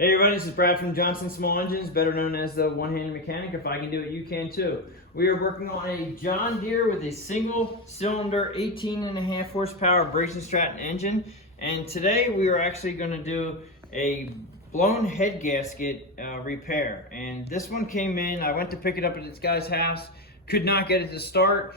Hey everybody, this is Brad from Johnson Small Engines, better known as the one-handed mechanic. If I can do it, you can too. We are working on a John Deere with a single cylinder 18.5 horsepower Briggs and Stratton engine. And today we are actually going to do a blown head gasket repair. And this one came in, I went to pick it up at this guy's house, could not get it to start,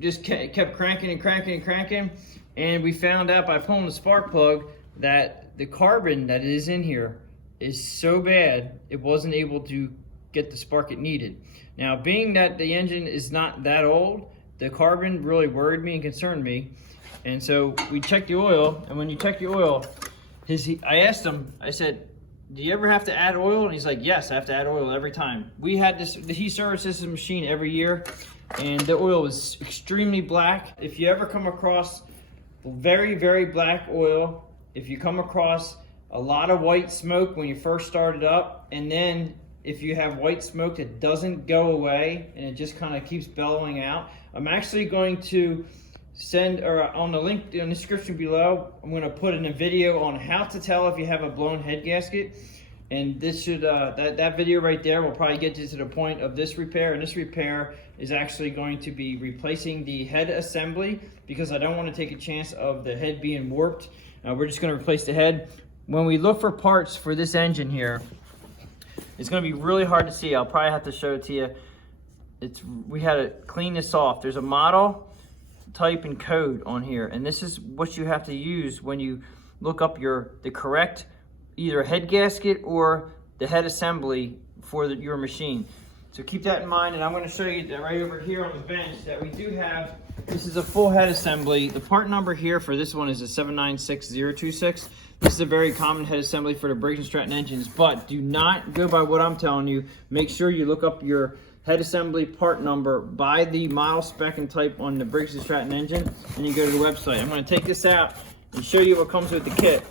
just kept cranking and cranking and cranking. And we found out by pulling the spark plug that the carbon that is in here is so bad it wasn't able to get the spark it needed. Now, being that the engine is not that old, the carbon really worried me and concerned me, and so we checked the oil. And when you check the oil, I asked him, I said, do you ever have to add oil? And he's like, yes, I have to add oil every time. We had this, he services this machine every year, and the oil was extremely black. If you ever come across very, very black oil, if you come across a lot of white smoke when you first start it up, and then if you have white smoke that doesn't go away and it just kind of keeps bellowing out, I'm actually going to send, or on the link in the description below, I'm going to put in a video on how to tell if you have a blown head gasket. And this should that video right there will probably get you to the point of this repair. And this repair is actually going to be replacing the head assembly, because I don't want to take a chance of the head being warped. We're just going to replace the head. When we look for parts for this engine here, it's going to be really hard to see. I'll probably have to show it to you. We had to clean this off. There's a model, type, and code on here, and this is what you have to use when you look up the correct either head gasket or the head assembly for your machine. So keep that in mind, and I'm going to show you that right over here on the bench that we do have. This is a full head assembly. The part number here for this one is a 796026. This is a very common head assembly for the Briggs and Stratton engines, but do not go by what I'm telling you. Make sure you look up your head assembly part number by the model, spec, and type on the Briggs and Stratton engine, and you go to the website. I'm going to take this out and show you what comes with the kit.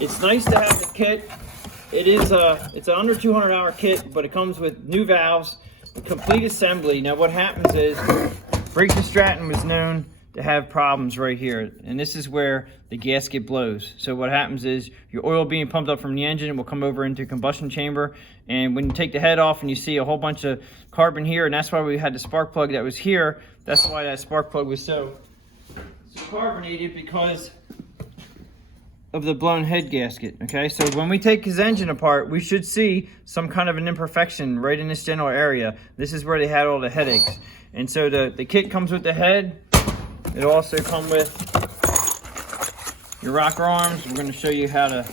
It's nice to have the kit. It's an under 200-hour kit, but it comes with new valves, a complete assembly. Now what happens is Briggs and Stratton was known to have problems right here, and this is where the gasket blows. So what happens is your oil being pumped up from the engine will come over into the combustion chamber, and when you take the head off and you see a whole bunch of carbon here, and that's why we had the spark plug that was here. That's why that spark plug was so carbonated, because of the blown head gasket. Okay, so when we take his engine apart, we should see some kind of an imperfection right in this general area. This is where they had all the headaches. And so the kit comes with the head. It'll also come with your rocker arms. We're going to show you how to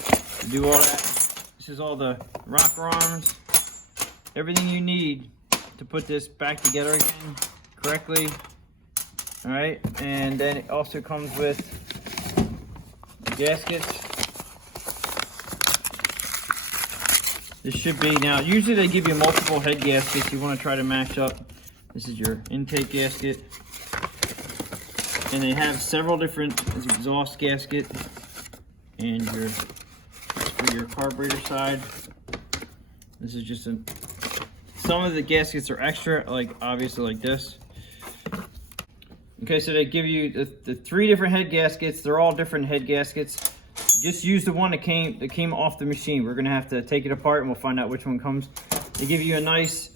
do all that. This is all the rocker arms, everything you need to put this back together again correctly. All right, and then it also comes with the gaskets. This should be, now usually they give you multiple head gaskets you want to try to match up. This is your intake gasket. And they have several different exhaust gasket, and for your carburetor side. This is just some of the gaskets are extra, like obviously like this. Okay, so they give you the 3 different head gaskets. They're all different head gaskets. Just use the one that came off the machine. We're gonna have to take it apart and we'll find out which one comes. They give you a nice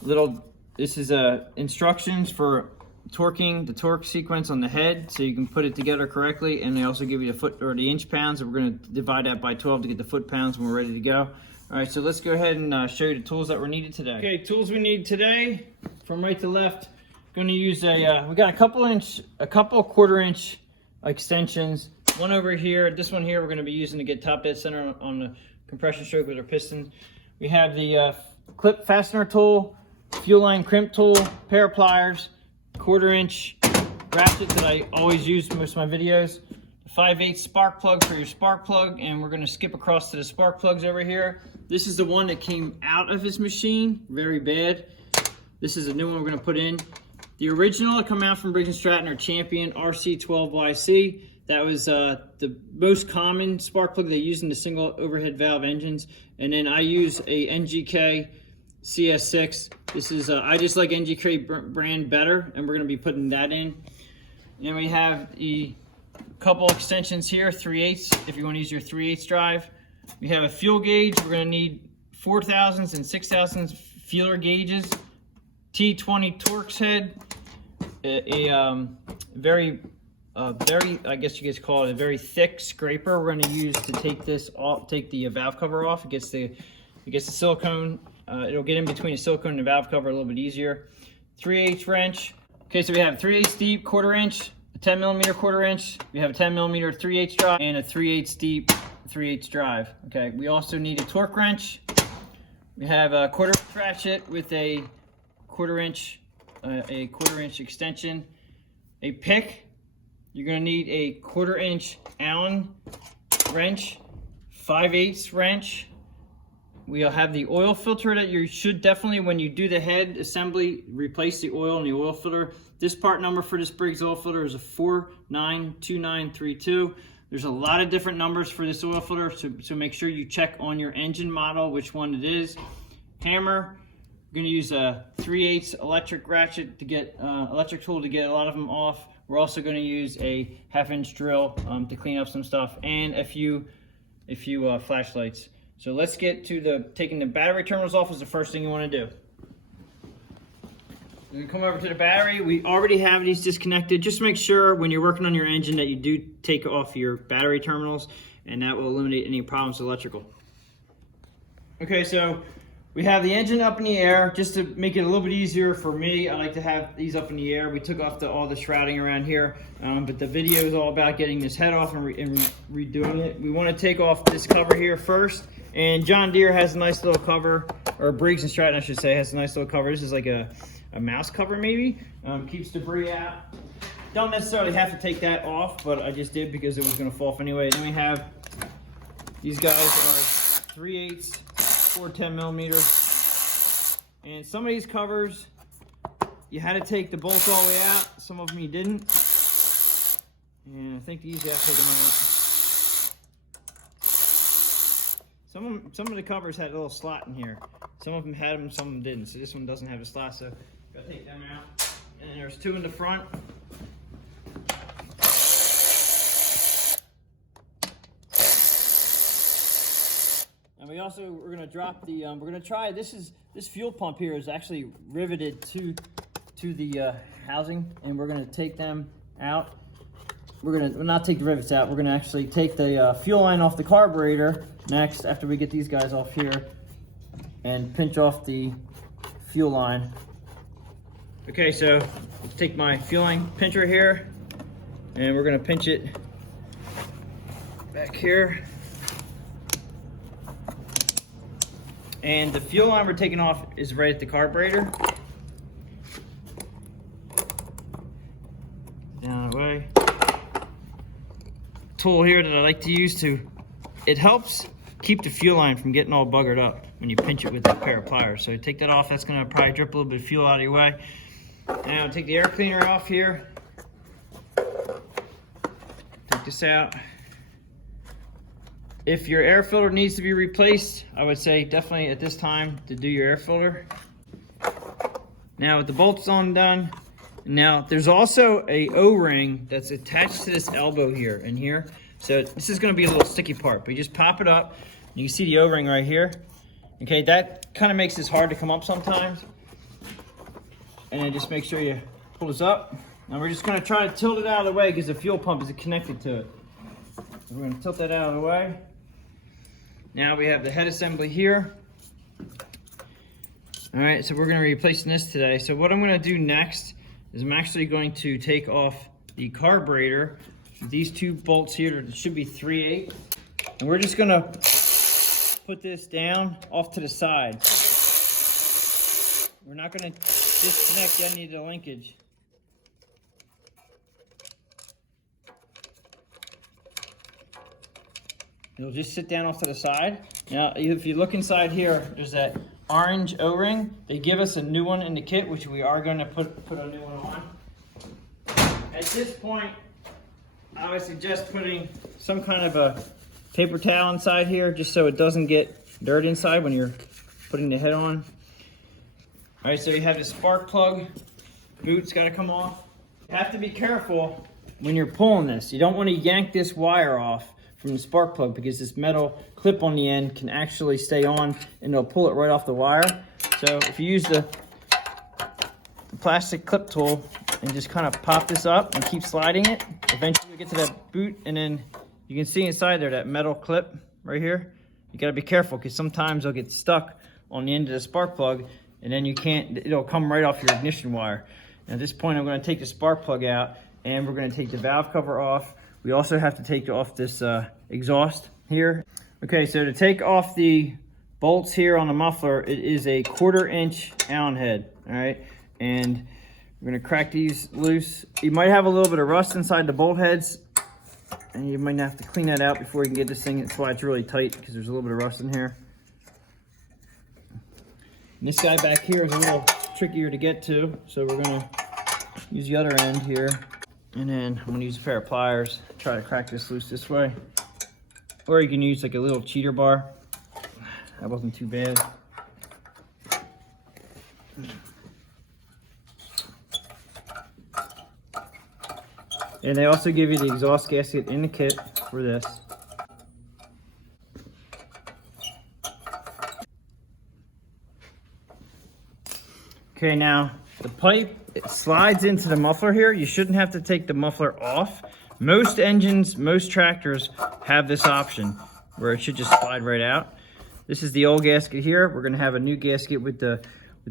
little, this is instructions for torquing the torque sequence on the head, so you can put it together correctly. And they also give you the foot or the inch pounds, and we're going to divide that by 12 to get the foot pounds when we're ready to go. All right, so let's go ahead and show you the tools that were needed today. Okay, tools we need today from right to left. Going to use we got a couple 1/4 inch extensions. One over here, this one here we're going to be using to get top dead center on the compression stroke with our piston. We have the clip fastener tool, fuel line crimp tool, pair of pliers, 1/4 inch ratchet that I always use in most of my videos, 5/8 spark plug for your spark plug, and we're going to skip across to the spark plugs over here. This is the one that came out of his machine, very bad. This is a new one we're going to put in. The original that come out from Briggs and Stratton are Champion RC12YC. That was the most common spark plug they use in the single overhead valve engines. And then I use a NGK CS6. This is, I just like NGK brand better, and we're going to be putting that in. And we have the couple extensions here, 3/8, if you want to use your 3/8 drive. We have a fuel gauge. We're going to need 4,000s and 6,000s feeler gauges. T20 Torx head. Very, I guess you guys call it a very thick scraper. We're going to use to take this off, take the valve cover off. It gets the silicone. It'll get in between the silicone and the valve cover a little bit easier. 3/8 wrench. Okay, so we have 3/8 deep 1/4 inch, a 10mm 1/4 inch. We have a 10mm 3/8 drive and a 3/8 deep 3/8 drive. Okay, we also need a torque wrench. We have a 1/4 inch ratchet with a 1/4 inch extension. A pick. You're gonna need a 1/4 inch Allen wrench, 5/8 wrench. We'll have the oil filter that you should definitely, when you do the head assembly, replace the oil in the oil filter. This part number for this Briggs oil filter is a 492932. There's a lot of different numbers for this oil filter, so make sure you check on your engine model which one it is. Hammer. We're going to use a 3/8 electric ratchet to get electric tool to get a lot of them off. We're also going to use a 1/2 inch drill to clean up some stuff, and a few flashlights. So let's get to taking the battery terminals off is the first thing you want to do. We're going to come over to the battery. We already have these disconnected. Just make sure when you're working on your engine that you do take off your battery terminals, and that will eliminate any problems with electrical. Okay, so we have the engine up in the air. Just to make it a little bit easier for me, I like to have these up in the air. We took off all the shrouding around here, but the video is all about getting this head off and redoing it. We want to take off this cover here first. And John Deere has a nice little cover, or Briggs and Stratton, I should say, has a nice little cover. This is like a mouse cover maybe. Keeps debris out. Don't necessarily have to take that off, but I just did because it was going to fall off anyway. Then we have, these guys are 3/8, 4 10mm. And some of these covers, you had to take the bolts all the way out. Some of them you didn't. And I think these you have to take them out. Some of the covers had a little slot in here. Some of them had them, some of them didn't. So this one doesn't have a slot, so gotta take them out. And there's 2 in the front. And we're gonna drop the we're gonna try this fuel pump here is actually riveted to the housing, and we're gonna take them out. We're gonna not take the rivets out. We're gonna actually take the fuel line off the carburetor next, after we get these guys off here, and pinch off the fuel line. Okay, so let's take my fuel line pincher here, and we're gonna pinch it back here. And the fuel line we're taking off is right at the carburetor. Down the way. Tool here that I like to use it helps keep the fuel line from getting all buggered up when you pinch it with a pair of pliers. So take that off. That's going to probably drip a little bit of fuel out of your way. Now take the air cleaner off here. Take this out. If your air filter needs to be replaced, I would say definitely at this time to do your air filter. Now with the bolts on done, now there's also a O-ring that's attached to this elbow here and here. So this is going to be a little sticky part, but you just pop it up. You can see the O-ring right here. Okay, that kind of makes this hard to come up sometimes. And then just make sure you pull this up. Now we're just going to try to tilt it out of the way because the fuel pump is connected to it. So we're going to tilt that out of the way. Now we have the head assembly here. All right, so we're going to be replacing this today. So what I'm going to do next is I'm actually going to take off the carburetor. These 2 bolts here should be 3/8. And we're just going to put this down off to the side. We're not going to disconnect any of the linkage. It'll just sit down off to the side. Now, if you look inside here, there's that orange O-ring. They give us a new one in the kit, which we are going to put a new one on. At this point, I would suggest putting some kind of a paper towel inside here, just so it doesn't get dirt inside when you're putting the head on. All right, so you have the spark plug. Boot's got to come off. You have to be careful when you're pulling this. You don't want to yank this wire off from the spark plug, because this metal clip on the end can actually stay on and it'll pull it right off the wire. So if you use the plastic clip tool and just kind of pop this up and keep sliding it, eventually we get to that boot, and then you can see inside there that metal clip right here. You got to be careful because sometimes it'll get stuck on the end of the spark plug, and then you can't, it'll come right off your ignition wire. And at this point, I'm going to take the spark plug out, and we're going to take the valve cover off. We also have to take off this exhaust here. Okay, so to take off the bolts here on the muffler, it is a 1/4 inch Allen head, all right? And we're going to crack these loose. You might have a little bit of rust inside the bolt heads, and you might have to clean that out before you can get this thing. That's why it's really tight, because there's a little bit of rust in here. And this guy back here is a little trickier to get to, so we're going to use the other end here. And then I'm going to use a pair of pliers to try to crack this loose this way. Or you can use like a little cheater bar. That wasn't too bad. And they also give you the exhaust gasket in the kit for this. Okay, now the pipe, it slides into the muffler here. You shouldn't have to take the muffler off. Most engines, most tractors have this option where it should just slide right out. This is the old gasket here. We're gonna have a new gasket with the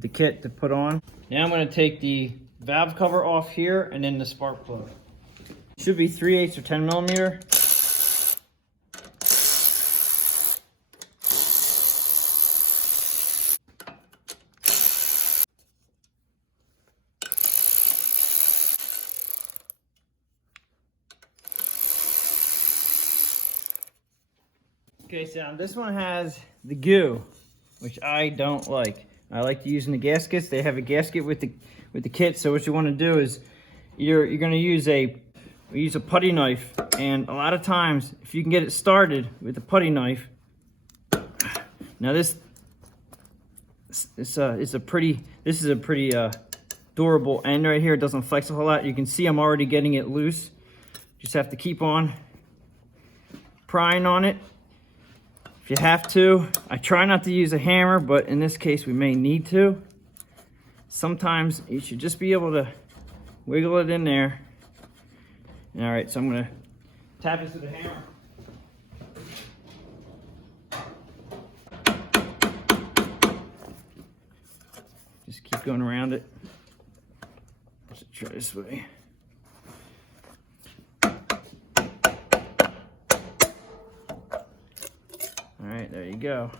kit to put on. Now I'm gonna take the valve cover off here and then the spark plug. Should be 3/8 or 10 millimeter. Okay, so this one has the goo, which I don't like. I like using the gaskets. They have a gasket with the kit. So what you want to do is you're going to use a putty knife, and a lot of times if you can get it started with a putty knife. Now this is a pretty durable end right here. It doesn't flex a whole lot. You can see I'm already getting it loose. Just have to keep on prying on it if you have to. I try not to use a hammer, but in this case we may need to. Sometimes you should just be able to wiggle it in there. All right, so I'm gonna tap this with a hammer. Just keep going around it. Let's try this way. All right, there you go.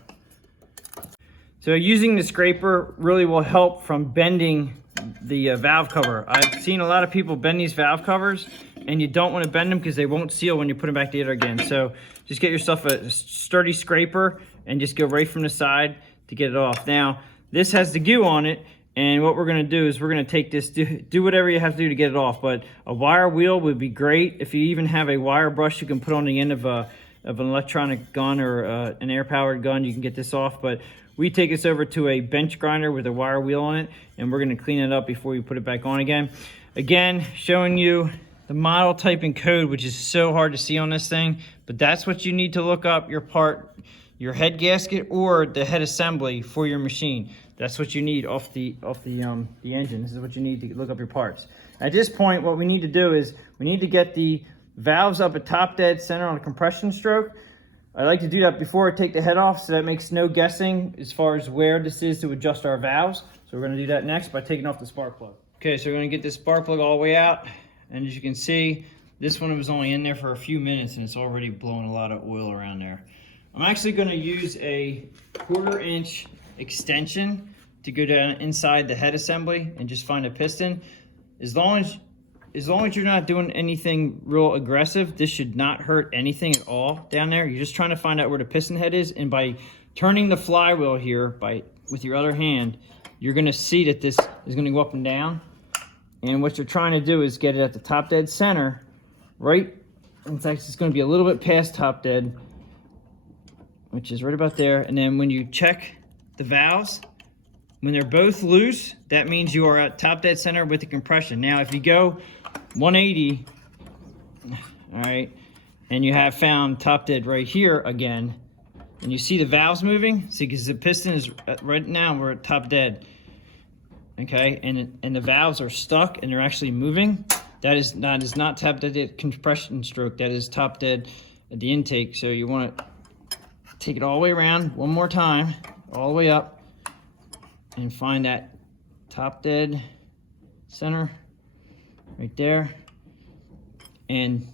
So using the scraper really will help from bending the valve cover. I've seen a lot of people bend these valve covers, and you don't want to bend them because they won't seal when you put them back together again. So just get yourself a sturdy scraper and just go right from the side to get it off. Now, this has the goo on it, and what we're going to do is we're going to take this, do whatever you have to do to get it off, but a wire wheel would be great. If you even have a wire brush you can put on the end of an electronic gun or an air-powered gun, you can get this off. But we take this over to a bench grinder with a wire wheel on it, and we're going to clean it up before we put it back on again. Again, showing you the model type and code, which is so hard to see on this thing, but that's what you need to look up your part, your head gasket or the head assembly for your machine. That's what you need off the engine. This is what you need to look up your parts. At this point, what we need to do is we need to get the valves up at top dead center on a compression stroke. I like to do that before I take the head off, so that makes no guessing as far as where this is to adjust our valves. So we're going to do that next by taking off the spark plug. Okay, so we're going to get this spark plug all the way out, and as you can see, this one was only in there for a few minutes and it's already blowing a lot of oil around there. I'm actually going to use a 1/4 inch extension to go down inside the head assembly and just find a piston. As long as you're not doing anything real aggressive, this should not hurt anything at all down there. You're just trying to find out where the piston head is, and by turning the flywheel here with your other hand, you're going to see that this is going to go up and down. And what you're trying to do is get it at the top dead center, right? In fact, it's going to be a little bit past top dead, which is right about there. And then when you check the valves, when they're both loose, that means you are at top dead center with the compression. Now, if you go 180, all right, and you have found top dead right here again, and you see the valves moving, see, because the piston is right now we're at top dead, okay, and the valves are stuck and they're actually moving. That is not top dead compression stroke. That is top dead at the intake. So you want to take it all the way around one more time, all the way up, and find that top dead center right there, and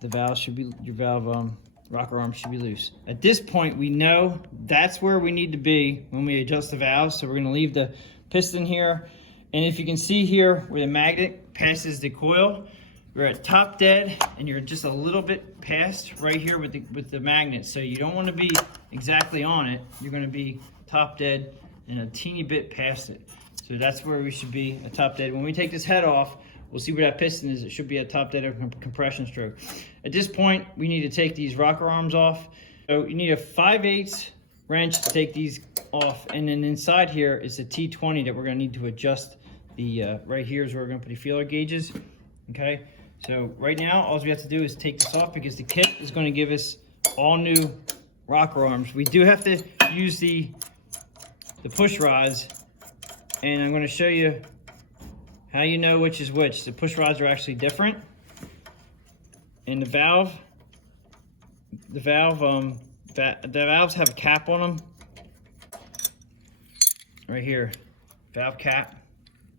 the valve should be, your valve rocker arm should be loose. At this point, we know that's where we need to be when we adjust the valves. So we're going to leave the piston here, and if you can see here where the magnet passes the coil, you're at top dead, and you're just a little bit past right here with the magnet. So you don't want to be exactly on it. You're going to be top dead and a teeny bit past it. So that's where we should be at top dead. When we take this head off, we'll see where that piston is. It should be at top dead of compression stroke. At this point, we need to take these rocker arms off. So you need a 5/8 wrench to take these off. And then inside here is a T20 that we're gonna need to adjust the, right here is where we're gonna put the feeler gauges, okay? So right now, all we have to do is take this off because the kit is gonna give us all new rocker arms. We do have to use the push rods, and I'm gonna show you how you know which is which. The push rods are actually different, and the valves have a cap on them right here, valve cap.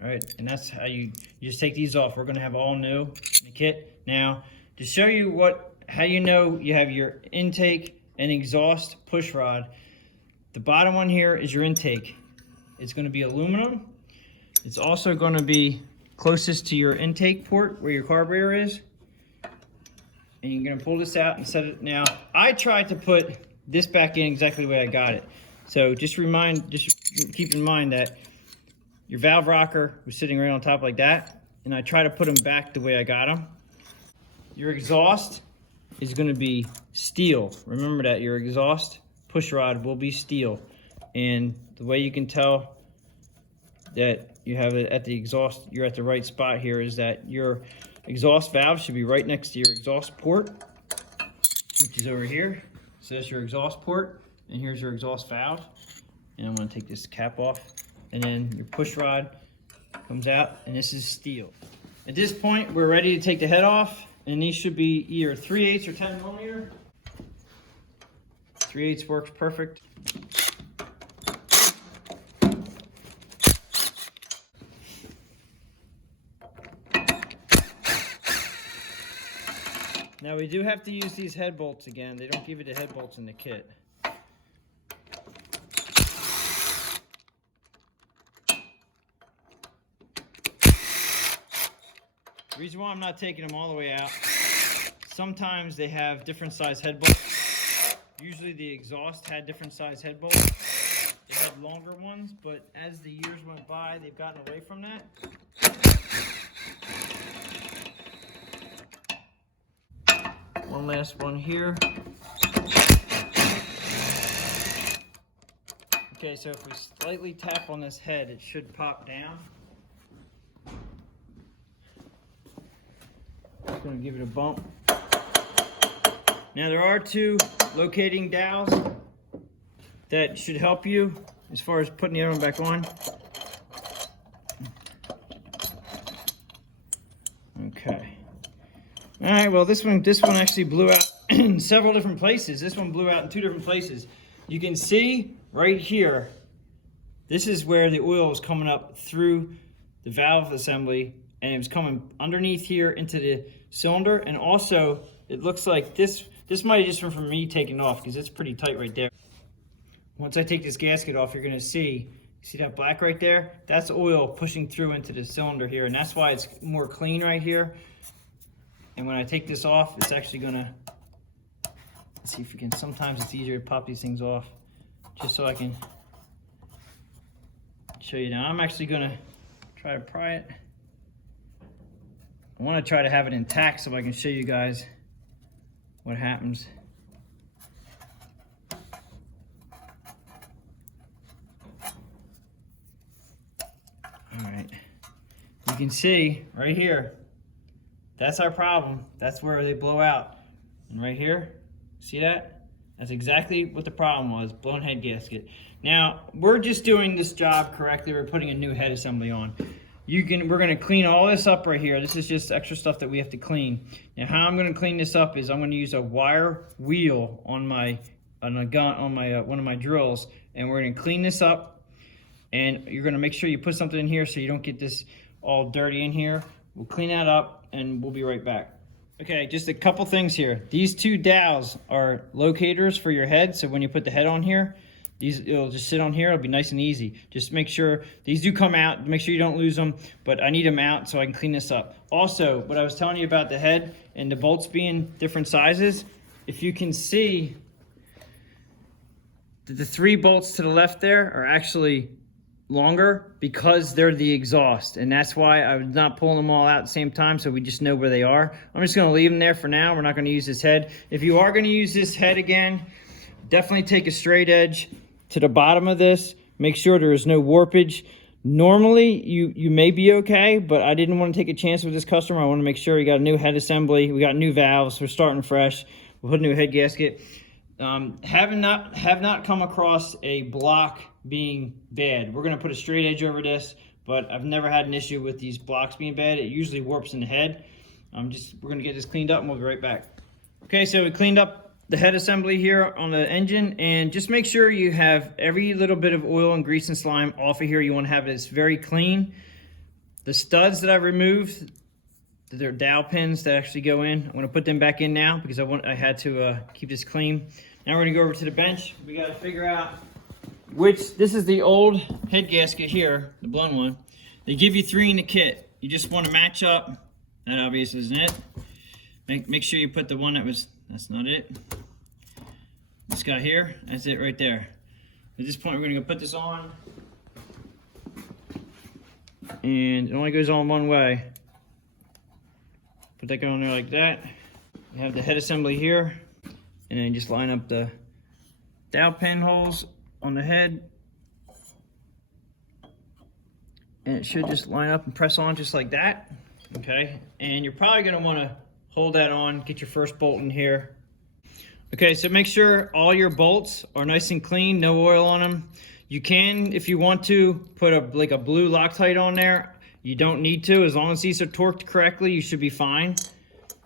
All right, and that's how you just take these off. We're gonna have all new in the kit. Now, to show you how you know you have your intake and exhaust push rod, the bottom one here is your intake. It's gonna be aluminum. It's also gonna be closest to your intake port where your carburetor is. And you're gonna pull this out and set it. Now, I tried to put this back in exactly the way I got it. So just keep in mind that your valve rocker was sitting right on top like that, and I try to put them back the way I got them. Your exhaust is gonna be steel. Remember that, your exhaust push rod will be steel. And the way you can tell that you have it at the exhaust, you're at the right spot here, is that your exhaust valve should be right next to your exhaust port, which is over here. So that's your exhaust port, and here's your exhaust valve. And I'm gonna take this cap off, and then your push rod comes out, and this is steel. At this point, we're ready to take the head off, and these should be either 3/8 or 10 millimeter. 3/8 works perfect. Now we do have to use these head bolts again. They don't give you the head bolts in the kit. The reason why I'm not taking them all the way out, sometimes they have different size head bolts. Usually the exhaust had different size head bolts. They had longer ones, but as the years went by, they've gotten away from that. One last one here. Okay, so if we slightly tap on this head, it should pop down. Just gonna give it a bump. Now there are two locating dowels that should help you as far as putting the other one back on. Okay. All right, well this one actually blew out in several different places. This one blew out in 2 different places. You can see right here, this is where the oil is coming up through the valve assembly, and it was coming underneath here into the cylinder. And also it looks like this might have just been from me taking it off, because it's pretty tight right there. Once I take this gasket off, you're gonna see that black right there? That's oil pushing through into the cylinder here, and that's why it's more clean right here. And when I take this off, it's actually gonna, let's see if we can, sometimes it's easier to pop these things off, just so I can show you. Now I'm actually gonna try to pry it. I wanna try to have it intact so I can show you guys what happens. All right, you can see right here, that's our problem. That's where they blow out. And right here, see that? That's exactly what the problem was, blown head gasket. Now, we're just doing this job correctly. We're putting a new head assembly on. We're gonna clean all this up right here. This is just extra stuff that we have to clean. Now, how I'm gonna clean this up is I'm gonna use a wire wheel on one of my drills, and we're gonna clean this up. And you're gonna make sure you put something in here so you don't get this all dirty in here. We'll clean that up and we'll be right back. Okay, just a couple things here. These two dowels are locators for your head, so when you put the head on here, it'll just sit on here. It'll be nice and easy. Just make sure these do come out. Make sure you don't lose them, but I need them out so I can clean this up. Also, what I was telling you about the head and the bolts being different sizes, if you can see, the 3 bolts to the left there are actually longer because they're the exhaust, and that's why I was not pulling them all out at the same time, so we just know where they are. I'm just going to leave them there for now. We're not going to use this head. If you are going to use this head again, definitely take a straight edge to the bottom of this. Make sure there is no warpage. Normally you may be okay, but I didn't want to take a chance with this customer. I want to make sure we got a new head assembly, we got new valves, we're starting fresh, we'll put a new head gasket. Have not come across a block being bad. We're gonna put a straight edge over this, but I've never had an issue with these blocks being bad. It usually warps in the head. We're gonna get this cleaned up and we'll be right back. Okay, so we cleaned up the head assembly here on the engine, and just make sure you have every little bit of oil and grease and slime off of here. You wanna have this very clean. The studs that I removed, they're dowel pins that actually go in. I'm gonna put them back in now because I had to keep this clean. Now we're gonna go over to the bench. We gotta figure out this is the old head gasket here, the blown one. They give you 3 in the kit. You just wanna match up. That obviously isn't it. Make sure you put the one that's not it. This guy here, that's it right there. At this point, we're gonna go put this on. And it only goes on one way. Put that on there like that. You have the head assembly here, and then just line up the dowel pin holes on the head, and it should just line up and press on just like that. Okay, and you're probably going to want to hold that on, get your first bolt in here. Okay, so make sure all your bolts are nice and clean, no oil on them. You can, if you want to, put a blue Loctite on there. You don't need to. As long as these are torqued correctly, you should be fine.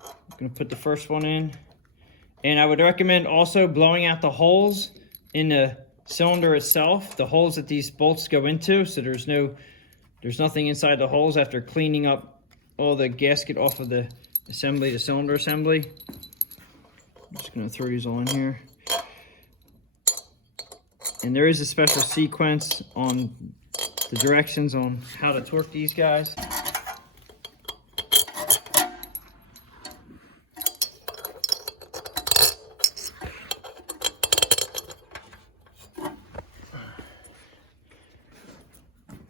I'm going to put the first one in. And I would recommend also blowing out the holes in the cylinder itself, the holes that these bolts go into, so there's nothing inside the holes after cleaning up all the gasket off of the assembly, the cylinder assembly. I'm just going to throw these all in here. And there is a special sequence on the directions on how to torque these guys.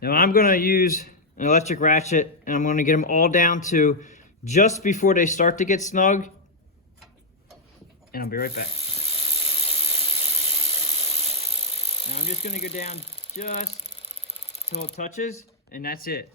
Now I'm going to use an electric ratchet, and I'm going to get them all down to just before they start to get snug. And I'll be right back. Now I'm just going to go down just till it touches, and that's it.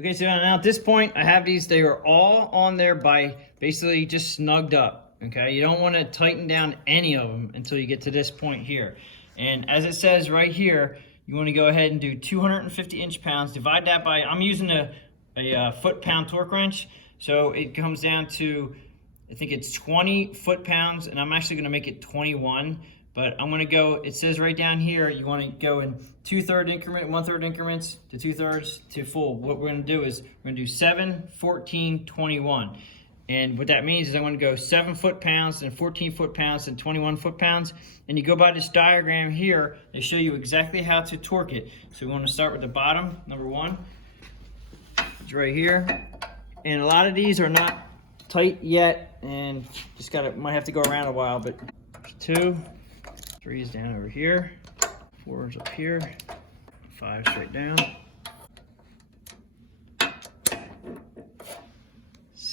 Okay, so now at this point, I have these, they are all on there by basically just snugged up, okay? You don't want to tighten down any of them until you get to this point here. And as it says right here, you want to go ahead and do 250 inch-pounds, divide that by, I'm using a foot-pound torque wrench, so it comes down to, I think it's 20 foot-pounds, and I'm actually going to make it 21. But I'm going to go, it says right down here, you want to go in 2/3 increment, 1/3 increments to 2/3 to full. What we're going to do is we're going to do 7, 14, 21. And what that means is I'm going to go 7 foot-pounds, then 14 foot-pounds, then 21 foot-pounds. And you go by this diagram here, they show you exactly how to torque it. So we want to start with the bottom, number 1. It's right here. And a lot of these are not tight yet, and just might have to go around a while, but 2. 3 is down over here, 4 is up here, 5 straight down.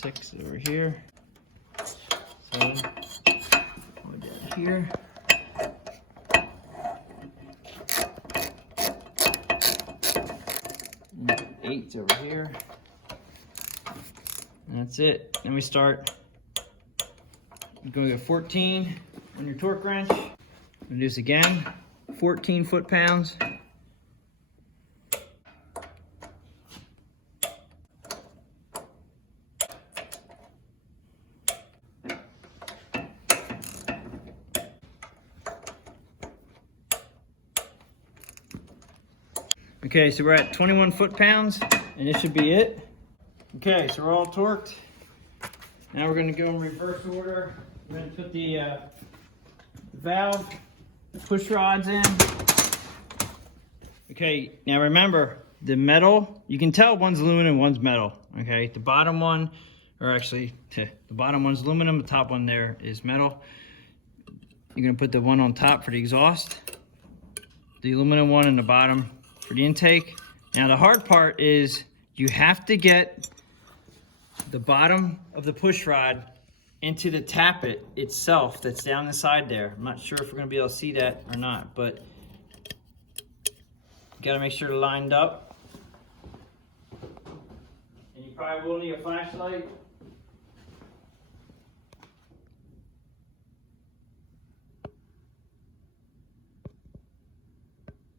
6 over here. 7. Go down here. 8's over here. And that's it. Then we start. You're going to go 14 on your torque wrench. Do this again. 14 foot-pounds. Okay, so we're at 21 foot-pounds, and this should be it. Okay, so we're all torqued. Now we're going to go in reverse order. We're going to put the valve push rods in. Okay, now remember, the metal, you can tell one's aluminum, one's metal. Okay, the bottom one, or actually, the bottom one's aluminum, the top one there is metal. You're going to put the one on top for the exhaust, the aluminum one in the bottom for the intake. Now the hard part is you have to get the bottom of the push rod into the tappet itself that's down the side there. I'm not sure if we're gonna be able to see that or not, but you gotta make sure they're lined up. And you probably will need a flashlight.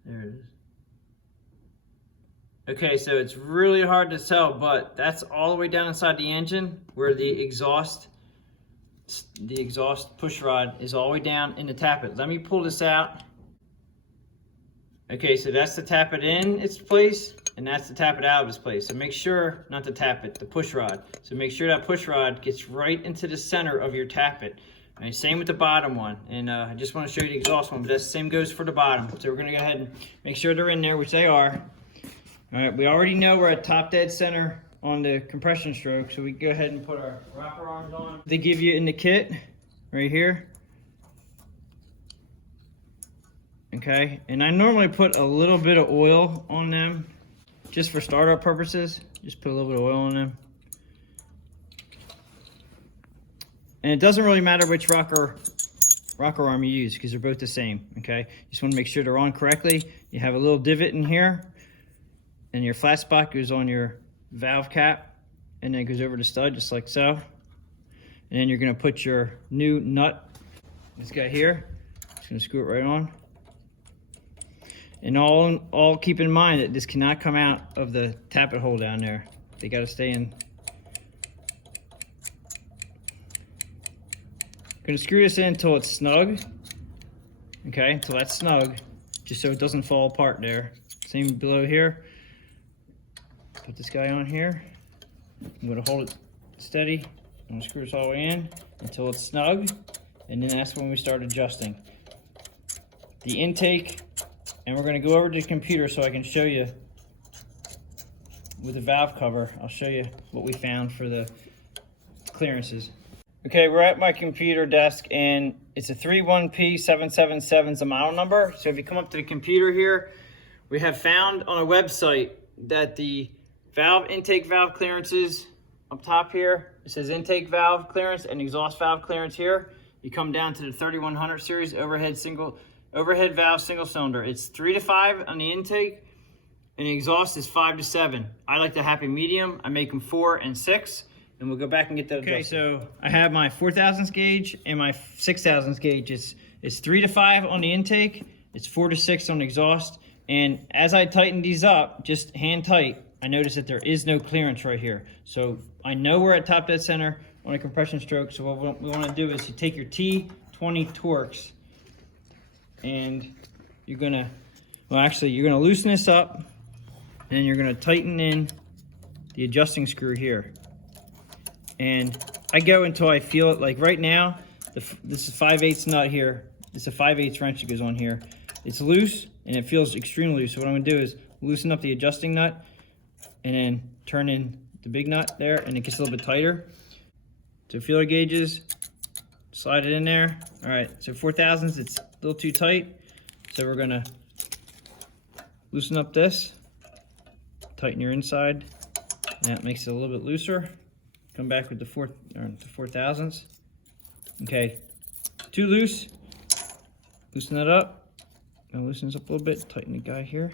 There it is. Okay, so it's really hard to tell, but that's all the way down inside the engine where the exhaust push rod is all the way down in the tappet. Let me pull this out. Okay, so that's to tap it in its place, and that's to tap it out of its place. So make sure, not to tap it, the push rod. So make sure that push rod gets right into the center of your tappet. Right, same with the bottom one. And I just want to show you the exhaust one, but the same goes for the bottom. So we're gonna go ahead and make sure they're in there, which they are. All right, we already know we're at top dead center on the compression stroke, so we can go ahead and put our rocker arms on. They give you in the kit, right here. Okay, and I normally put a little bit of oil on them, just for startup purposes. Just put a little bit of oil on them. And it doesn't really matter which rocker arm you use, because they're both the same, okay? Just want to make sure they're on correctly. You have a little divot in here, and your flat spot goes on your valve cap, and then it goes over the stud just like so. And then you're gonna put your new nut, this guy here, just gonna screw it right on. And all keep in mind that this cannot come out of the tappet hole down there. They gotta stay in. Gonna screw this in until it's snug. Okay, until that's snug, just so it doesn't fall apart there. Same below here. Put this guy on here. I'm gonna hold it steady. I'm gonna screw this all the way in until it's snug, and then that's when we start adjusting the intake. And we're gonna go over to the computer so I can show you with the valve cover. I'll show you what we found for the clearances. Okay, we're at my computer desk, and it's a 31P777 is the model number. So if you come up to the computer here, we have found on a website that the intake valve clearances up top here, it says intake valve clearance and exhaust valve clearance here. You come down to the 3100 series overhead valve single cylinder. It's 3 to 5 on the intake, and the exhaust is 5 to 7. I like the happy medium. I make them 4 and 6, and we'll go back and get that adjusted. Okay, so I have my 4,000 gauge and my 6,000 gauge. It's 3 to 5 on the intake. It's 4 to 6 on the exhaust. And as I tighten these up, just hand tight, I notice that there is no clearance right here. So I know we're at top dead center on a compression stroke. So what we want to do is you take your T20 Torx, and you're gonna loosen this up, and then you're gonna tighten in the adjusting screw here. And I go until I feel it. Like right now, this is 5/8 nut here. This is a 5/8 wrench that goes on here. It's loose and it feels extremely loose. So what I'm gonna do is loosen up the adjusting nut and then turn in the big nut there, and it gets a little bit tighter. So feeler gauges, slide it in there. All right, so 4,000s, it's a little too tight. So we're gonna loosen up this, tighten your inside, and that makes it a little bit looser. come back with the 4/4,000ths. Okay, too loose. Loosen that up. Now loosen this up a little bit. Tighten the guy here.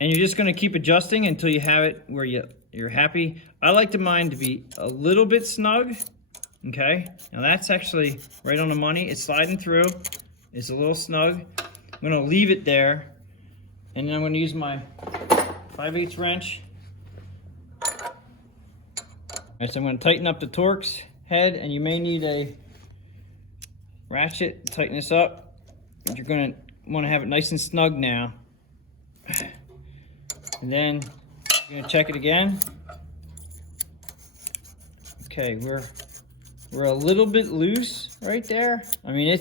And you're just going to keep adjusting until you have it where you're happy. I like mine to be a little bit snug. Okay, now that's actually right on the money. It's sliding through. It's a little snug. I'm going to leave it there. And then I'm going to use my 5/8 wrench. All right, so I'm going to tighten up the Torx head, and you may need a ratchet to tighten this up. You're going to want to have it nice and snug now. And then you're going to check it again. Okay, we're a little bit loose right there. I mean,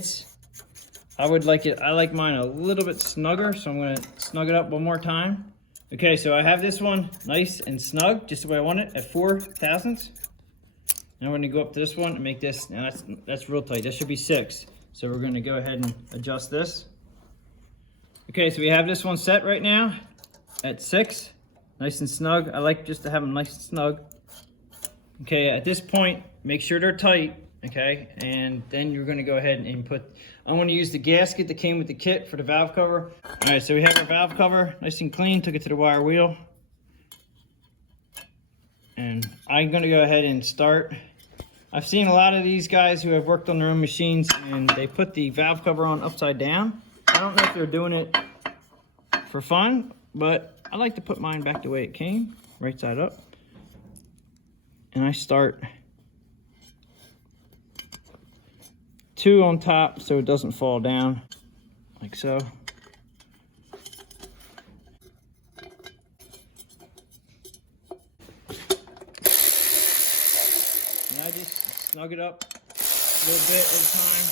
I like mine a little bit snugger, so I'm going to snug it up one more time. Okay, so I have this one nice and snug, just the way I want it, at 4/1000ths. Now we're going to go up to this one and make this, now that's real tight. That should be 6. So we're going to go ahead and adjust this. Okay, so we have this one set right now at 6, nice and snug. I like just to have them nice and snug. Okay, at this point, make sure they're tight, okay? And then you're going to go ahead and I'm going to use the gasket that came with the kit for the valve cover. All right, so we have our valve cover nice and clean, took it to the wire wheel. And I'm going to go ahead and start. I've seen a lot of these guys who have worked on their own machines, and they put the valve cover on upside down. I don't know if they're doing it for fun, but I like to put mine back the way it came, right side up. And I start 2 on top so it doesn't fall down, like so. And I just snug it up a little bit at a time.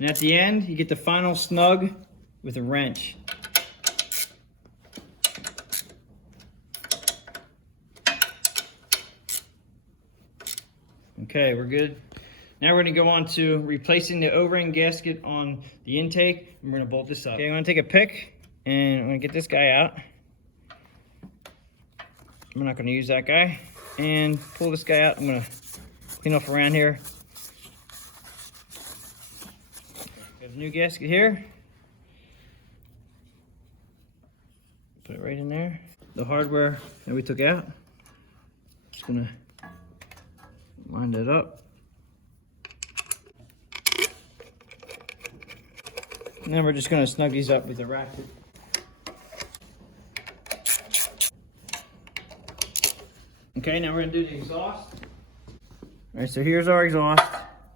And at the end, you get the final snug with a wrench. Okay, we're good. Now we're going to go on to replacing the O-ring gasket on the intake, and we're going to bolt this up. Okay, I'm going to take a pick, and I'm going to get this guy out. I'm not going to use that guy. And pull this guy out. I'm going to clean off around here. Got a new gasket here. Put it right in there. The hardware that we took out. Just going to line it up. And then we're just going to snug these up with a ratchet. Okay, now we're going to do the exhaust. Alright, so here's our exhaust.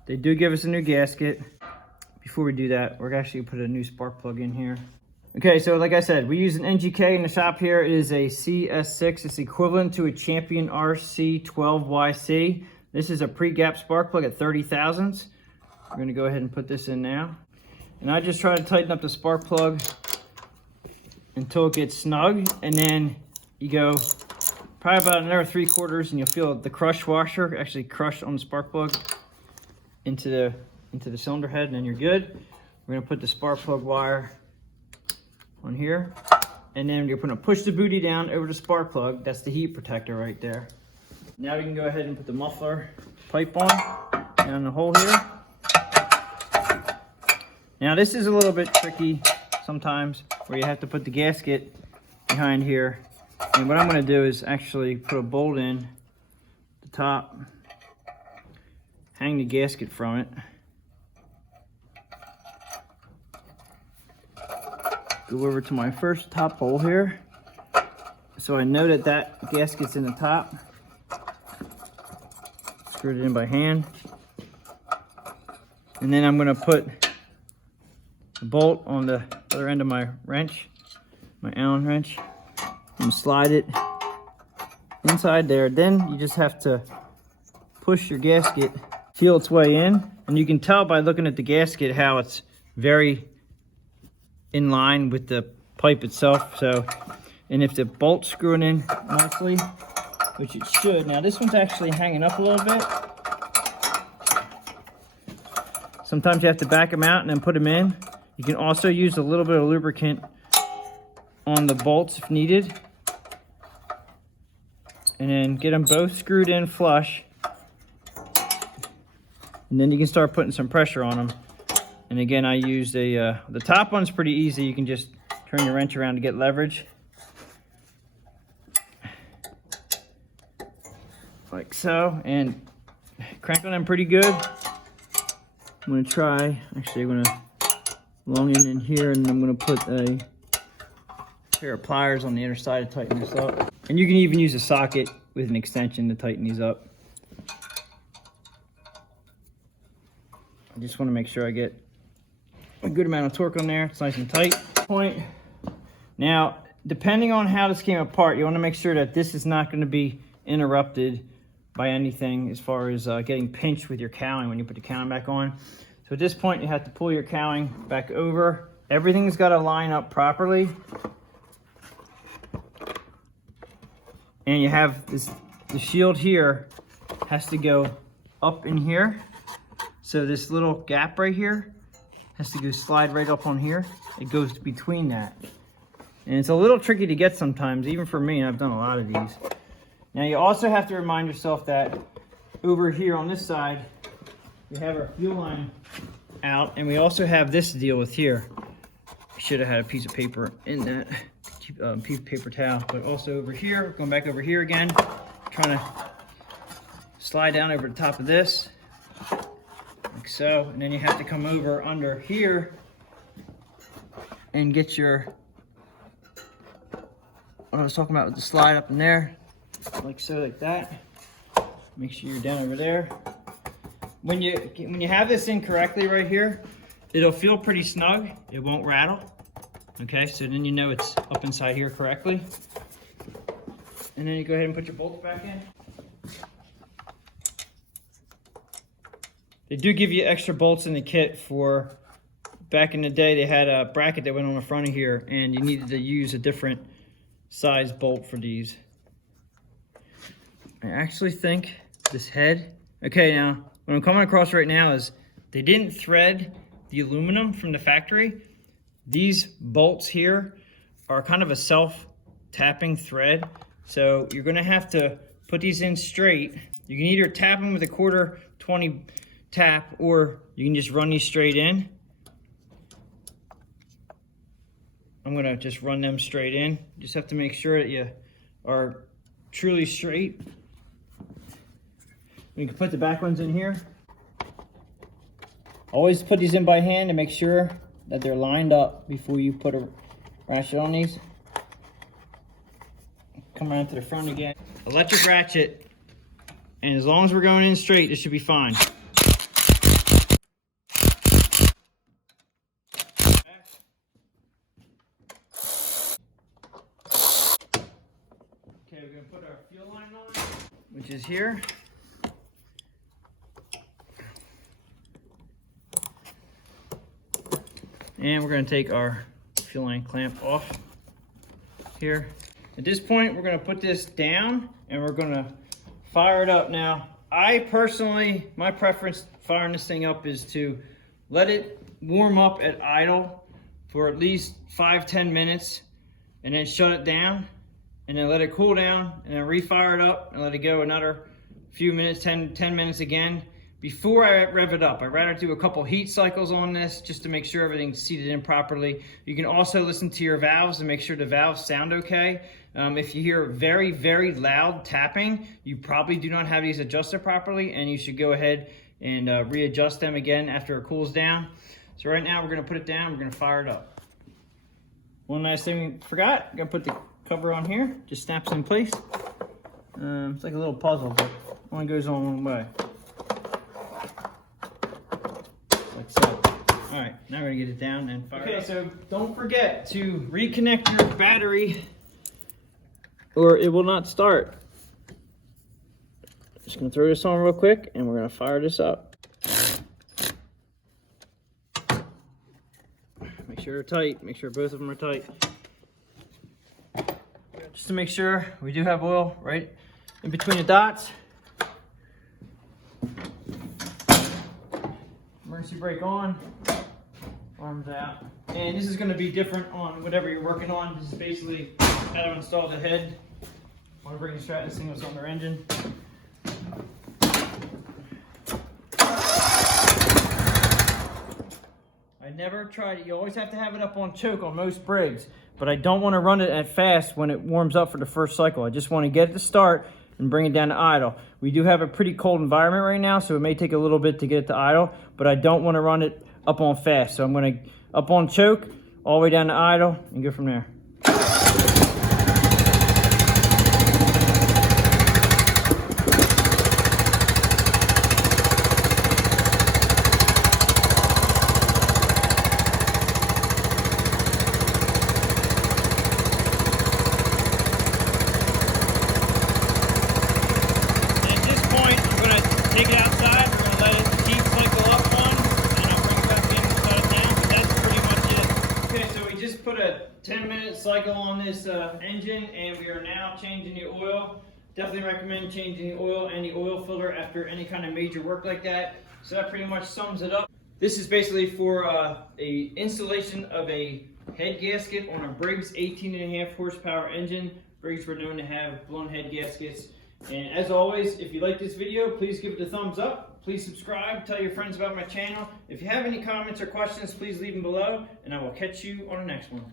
They do give us a new gasket. Before we do that, we're actually going to put a new spark plug in here. Okay, so like I said, we use an NGK in the shop here. It is a CS6. It's equivalent to a Champion RC12YC. This is a pre-gap spark plug at 30,000ths. We're going to go ahead and put this in now. And I just try to tighten up the spark plug until it gets snug. And then you go probably about another 3/4 and you'll feel the crush washer actually crush on the spark plug into the cylinder head, and then you're good. We're going to put the spark plug wire on here. And then you're going to push the booty down over the spark plug. That's the heat protector right there. Now we can go ahead and put the muffler pipe on down the hole here. Now this is a little bit tricky sometimes, where you have to put the gasket behind here. And what I'm going to do is actually put a bolt in the top, hang the gasket from it, go over to my first top hole here, so I know that that gasket's in the top. Screw it in by hand. And then I'm going to put the bolt on the other end of my wrench, my Allen wrench, and slide it inside there. Then you just have to push your gasket, feel its way in. And you can tell by looking at the gasket how it's very in line with the pipe itself. So, and if the bolt's screwing in nicely, which it should. Now this one's actually hanging up a little bit. Sometimes you have to back them out and then put them in. You can also use a little bit of lubricant on the bolts if needed. And then get them both screwed in flush. And then you can start putting some pressure on them. And again, I used the top one's pretty easy. You can just turn your wrench around to get leverage. Like so, and crank on them pretty good. I'm gonna try, actually I'm gonna long in here, and I'm gonna put a pair of pliers on the inner side to tighten this up. And you can even use a socket with an extension to tighten these up. I just wanna make sure I get a good amount of torque on there. It's nice and tight. Point. Now, depending on how this came apart, you wanna make sure that this is not gonna be interrupted by anything as far as getting pinched with your cowling when you put the cowling back on. So at this point, you have to pull your cowling back over. Everything's got to line up properly. And you have this, the shield here has to go up in here. So this little gap right here has to go slide right up on here. It goes between that. And it's a little tricky to get sometimes, even for me. I've done a lot of these. Now you also have to remind yourself that over here on this side, we have our fuel line out, and we also have this to deal with here. I should have had a piece of paper in that, piece of paper towel, but also over here, going back over here again, trying to slide down over the top of this, like so, and then you have to come over under here and get your, what I was talking about with the slide up in there. Like so, like that. Make sure you're down over there. When you have this in correctly right here, it'll feel pretty snug. It won't rattle. Okay, so then you know it's up inside here correctly. And then you go ahead and put your bolts back in. They do give you extra bolts in the kit for, back in the day they had a bracket that went on the front of here, and you needed to use a different size bolt for these. I actually think this head, okay, now what I'm coming across right now is they didn't thread the aluminum from the factory. These bolts here are kind of a self-tapping thread, so you're gonna have to put these in straight. You can either tap them with a 1/4-20 tap, or you can just run these straight in. I'm gonna just run them straight in. You just have to make sure that you are truly straight. You can put the back ones in here. Always put these in by hand to make sure that they're lined up before you put a ratchet on these. Come around to the front again. Electric ratchet, and as long as we're going in straight, this should be fine. Okay, we're gonna put our fuel line on, which is here. And we're going to take our fuel line clamp off here. At this point, we're going to put this down and we're going to fire it up. Now, I personally, my preference firing this thing up is to let it warm up at idle for at least 5-10 minutes, and then shut it down, and then let it cool down, and then refire it up and let it go another few minutes, 10 minutes again. Before I rev it up, I'd rather do a couple heat cycles on this just to make sure everything's seated in properly. You can also listen to your valves and make sure the valves sound okay. If you hear very, very loud tapping, you probably do not have these adjusted properly, and you should go ahead and readjust them again after it cools down. So right now we're gonna put it down, we're gonna fire it up. One last thing we forgot, I'm gonna put the cover on here, just snaps in place. It's like a little puzzle, but only goes on one way. Like so. All right, now we're gonna get it down and fire it up. So don't forget to reconnect your battery or it will not start. Just gonna throw this on real quick and we're gonna fire this up. Make sure they're tight, make sure both of them are tight. Just to make sure we do have oil right in between the dots. Emergency brake on. arms out. And this is going to be different on whatever you're working on. This is basically how to install the head on a Briggs and Stratton single cylinder engine. I never tried it. You always have to have it up on choke on most Briggs, but I don't want to run it at fast when it warms up for the first cycle. I just want to get it to start and bring it down to idle. We do have a pretty cold environment right now, so it may take a little bit to get it to idle, but I don't want to run it up on fast. So I'm going to up on choke, all the way down to idle, and go from there. Take it outside, we're going to let it heat cycle up one, and I'll bring it back in and shut it down, but that's pretty much it. Okay, so we just put a 10-minute cycle on this engine, and we are now changing the oil. Definitely recommend changing the oil and the oil filter after any kind of major work like that. So that pretty much sums it up. This is basically for a installation of a head gasket on a Briggs 18.5 horsepower engine. Briggs were known to have blown head gaskets. And as always, if you like this video, please give it a thumbs up. Please subscribe, tell your friends about my channel. If you have any comments or questions, please leave them below, and I will catch you on the next one.